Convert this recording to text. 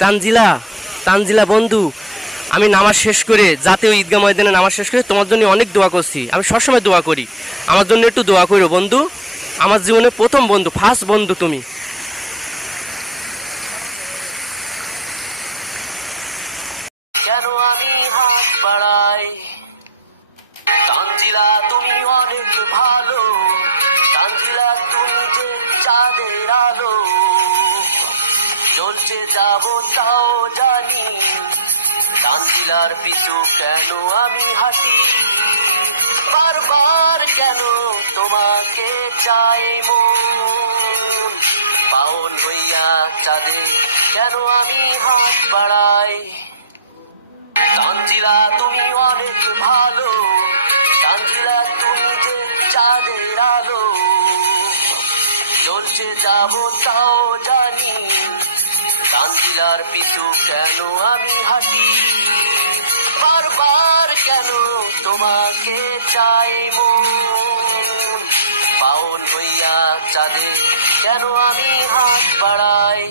তানজিলা, তানজিলা বন্ধু, আমি নামাজ শেষ করে জাতীয় ঈদগাহ ময়দানে নামাজ শেষ করে তোমার জন্য অনেক দোয়া করছি। আমি সবসময় দোয়া করি, আমার জন্য একটু দোয়া করো বন্ধু। আমার জীবনে প্রথম বন্ধু, ফার্স্ট বন্ধু তুমি। কেন আমি হাত বাড়াই, তানজিলা তুমি অনেক ভালো, তানজিলা তুমি যে চাঁদের আলো, জ্বলছে যাব তাও জানি, তানজিলার পিছু কেন আমি হাঁটি, বারবার কেন তোমাকে চাই মন, পাওন হইয়া চাঁদে কেন আমি হাত বাড়াই, তানজিলা তুমি অনেক ভালো, তানজিলা তুমি যে চাঁদের আলো, জ্বলছে যাব তাও জানি, তানজিলার পিছু কেন আমি হাঁটি, বারবার কেন তোমাকে চাই মন, পাওন হইয়া চাঁদে কেন আমি হাত বাড়াই।